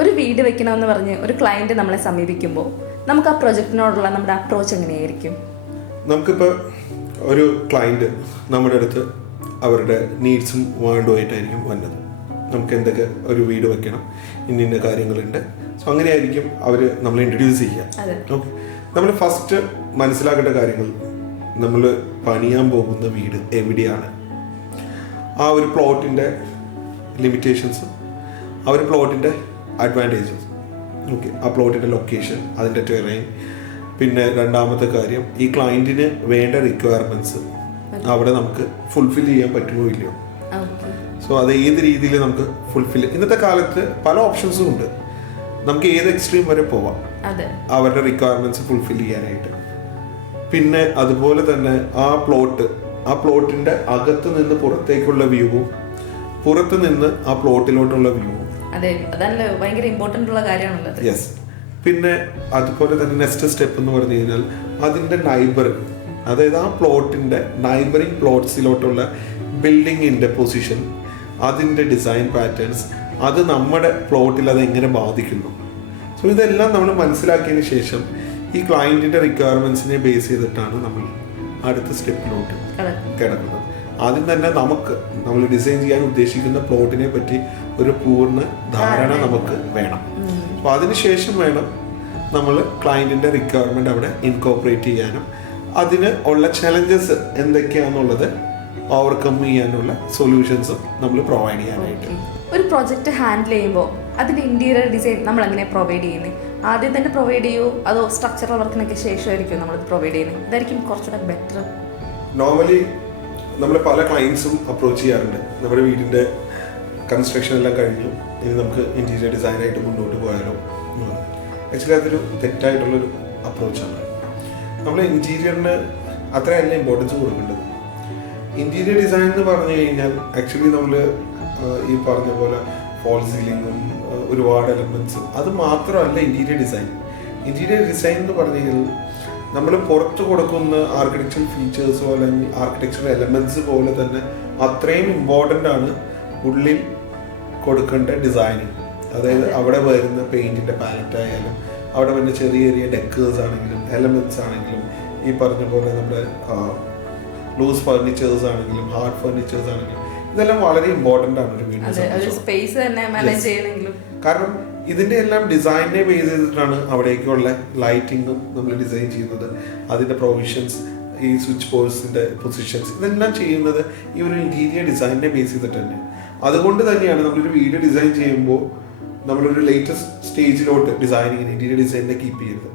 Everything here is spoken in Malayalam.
ഒരു വീട് വെക്കണമെന്ന് പറഞ്ഞ് ഒരു ക്ലയൻറ്റ് നമ്മളെ സമീപിക്കുമ്പോൾ നമുക്ക് ആ പ്രൊജക്റ്റിനോടുള്ള നമ്മുടെ അപ്രോച്ച് എങ്ങനെയായിരിക്കും? നമുക്കിപ്പോൾ ഒരു ക്ലയൻറ്റ് നമ്മുടെ അടുത്ത് അവരുടെ നീഡ്സും വേണ്ടുമായിട്ടായിരിക്കും വന്നത്. നമുക്ക് എന്തൊക്കെ ഒരു വീട് വെക്കണം, ഇന്ന കാര്യങ്ങളുണ്ട്. സോ അങ്ങനെയായിരിക്കും അവർ നമ്മളെ ഇൻട്രൊഡ്യൂസ് ചെയ്യുക. ഓക്കെ, നമ്മൾ ഫസ്റ്റ് മനസ്സിലാക്കേണ്ട കാര്യങ്ങൾ, നമ്മൾ പണിയാൻ പോകുന്ന വീട് എവിടെയാണ്, ആ ഒരു പ്ലോട്ടിൻ്റെ ലിമിറ്റേഷൻസും ആ ഒരു പ്ലോട്ടിൻ്റെ അഡ്വാൻറ്റേജസ്. ഓക്കെ, ആ പ്ലോട്ടിൻ്റെ ലൊക്കേഷൻ, അതിൻ്റെ ടെറൈൻ, പിന്നെ രണ്ടാമത്തെ കാര്യം ഈ ക്ലയൻറ്റിന് വേണ്ട റിക്വയർമെൻറ്റ്സ് അവിടെ നമുക്ക് ഫുൾഫിൽ ചെയ്യാൻ പറ്റുമോ ഇല്ലയോ. സോ അത് ഏത് രീതിയിൽ നമുക്ക് ഫുൾഫിൽ, ഇന്നത്തെ കാലത്ത് പല ഓപ്ഷൻസും ഉണ്ട്, നമുക്ക് ഏത് എക്സ്ട്രീം വരെ പോവാം അവരുടെ റിക്വയർമെൻറ്റ്സ് ഫുൾഫിൽ ചെയ്യാനായിട്ട്. പിന്നെ അതുപോലെ തന്നെ ആ പ്ലോട്ടിൻ്റെ അകത്ത് നിന്ന് പുറത്തേക്കുള്ള വ്യൂവും പുറത്ത് നിന്ന് ആ പ്ലോട്ടിലോട്ടുള്ള വ്യൂവും. ഭയങ്കര ഇമ്പോർട്ടൻ്റ് ഉള്ള കാര്യമാണല്ലോ. യെസ്. പിന്നെ അതുപോലെ തന്നെ നെക്സ്റ്റ് സ്റ്റെപ്പ് എന്ന് പറഞ്ഞു കഴിഞ്ഞാൽ അതിൻ്റെ നൈബറിങ്, അതായത് ആ പ്ലോട്ടിൻ്റെ നൈബറിങ് പ്ലോട്ട്സിലോട്ടുള്ള ബിൽഡിങ്ങിൻ്റെ പൊസിഷൻ, അതിൻ്റെ ഡിസൈൻ പാറ്റേൺസ്, അത് നമ്മുടെ പ്ലോട്ടിൽ അത് എങ്ങനെ ബാധിക്കുന്നു. സോ ഇതെല്ലാം നമ്മൾ മനസ്സിലാക്കിയതിന് ശേഷം ഈ ക്ലയൻറ്റിൻ്റെ റിക്വയർമെൻറ്റ്സിനെ ബേസ് ചെയ്തിട്ടാണ് നമ്മൾ അടുത്ത സ്റ്റെപ്പിലോട്ട് കിടക്കുന്നത്. ആദ്യം തന്നെ നമ്മൾ ഡിസൈൻ ചെയ്യാൻ ഉദ്ദേശിക്കുന്ന പ്ലോട്ടിനെ പറ്റി ഒരു പൂർണ്ണ ധാരണ നമുക്ക് വേണം. അപ്പോൾ അതിനുശേഷം വേണം നമ്മൾ ക്ലയൻറ്റിൻ്റെ റിക്വയർമെൻറ്റ് അവിടെ ഇൻകോർപ്പറേറ്റ് ചെയ്യാനും അതിന് ഉള്ള ചലഞ്ചസ് എന്തൊക്കെയാണെന്നുള്ളത് ഓവർകം ചെയ്യാനുള്ള സൊല്യൂഷൻസും നമ്മൾ പ്രൊവൈഡ് ചെയ്യാനായിട്ട്. ഒരു പ്രോജക്റ്റ് ഹാൻഡിൽ ചെയ്യുമ്പോൾ അതിൻ്റെ ഇൻറ്റീരിയർ ഡിസൈൻ നമ്മൾ എങ്ങനെ പ്രൊവൈഡ് ചെയ്യുന്നത്? ആദ്യം തന്നെ പ്രൊവൈഡ് ചെയ്യുമോ അതോ സ്ട്രക്ചറൽ വർക്കിനൊക്കെ ശേഷമായിരിക്കും നമ്മളത് പ്രൊവൈഡ് ചെയ്യുന്നത്? ഇതായിരിക്കും കുറച്ചുകൂടെ ബെറ്റർ. നോർമലി നമ്മൾ പല ക്ലയൻസും അപ്രോച്ച് ചെയ്യാറുണ്ട്, നമ്മുടെ വീടിൻ്റെ കൺസ്ട്രക്ഷൻ എല്ലാം കഴിഞ്ഞു, ഇനി നമുക്ക് ഇൻറ്റീരിയർ ഡിസൈനായിട്ട് മുന്നോട്ട് പോയാലോ. ആക്ച്വലി അതൊരു തെറ്റായിട്ടുള്ളൊരു അപ്രോച്ചാണ്. നമ്മൾ ഇൻറ്റീരിയറിന് അത്രയല്ല ഇമ്പോർട്ടൻസ് കൊടുക്കേണ്ടത്. ഇൻറ്റീരിയർ ഡിസൈൻ എന്ന് പറഞ്ഞു കഴിഞ്ഞാൽ ആക്ച്വലി നമ്മൾ ഈ പറഞ്ഞ പോലെ ഫോൾ സീലിങ്ങും ഒരുപാട് എലമെൻറ്റ്സും അത് മാത്രമല്ല ഇൻറ്റീരിയർ ഡിസൈൻ. ഇൻറ്റീരിയർ ഡിസൈൻ എന്ന് പറഞ്ഞു കഴിഞ്ഞാൽ നമ്മൾ പുറത്ത് കൊടുക്കുന്ന ആർക്കിടെക്ചറൽ ഫീച്ചേഴ്സോ അല്ലെങ്കിൽ ആർക്കിടെക്ചറൽ എലമെൻറ്റ്സ് പോലെ തന്നെ അത്രയും ഇമ്പോർട്ടൻ്റ് ആണ് ഉള്ളിൽ കൊടുക്കേണ്ട ഡിസൈനിങ്. അതായത് അവിടെ വരുന്ന പെയിൻറ്റിൻ്റെ പാലറ്റ് ആയാലും, അവിടെ വരുന്ന ചെറിയ ചെറിയ ഡെക്കേഴ്സ് ആണെങ്കിലും എലമെൻറ്റ്സ് ആണെങ്കിലും, ഈ പറഞ്ഞ പോലെ നമ്മുടെ ലൂസ് ഫർണിച്ചേഴ്സ് ആണെങ്കിലും ഹാർഡ് ഫർണിച്ചേഴ്സ് ആണെങ്കിലും, ഇതെല്ലാം വളരെ ഇമ്പോർട്ടൻ്റ് ആണ് ഒരു വീടിന്. കാരണം ഇതിൻ്റെ എല്ലാം ഡിസൈനിനെ ബേസ് ചെയ്തിട്ടാണ് അവിടേക്കുള്ള ലൈറ്റിങ്ങും നമ്മൾ ഡിസൈൻ ചെയ്യുന്നത്, അതിൻ്റെ പ്രൊവിഷൻസ്, ഈ സ്വിച്ച് ബോർഡ്സിൻ്റെ പൊസിഷൻസ്, ഇതെല്ലാം ചെയ്യുന്നത് ഈ ഒരു ഇൻറ്റീരിയർ ഡിസൈനിനെ ബേസ് ചെയ്തിട്ട് തന്നെ. അതുകൊണ്ട് തന്നെയാണ് നമ്മളൊരു വീഡിയോ ഡിസൈൻ ചെയ്യുമ്പോൾ നമ്മളൊരു ലേറ്റസ്റ്റ് സ്റ്റേജിലോട്ട് ഡിസൈനിങ്ങിന് ഇൻറ്റീരിയർ ഡിസൈനിനെ കീപ്പ് ചെയ്യുന്നത്.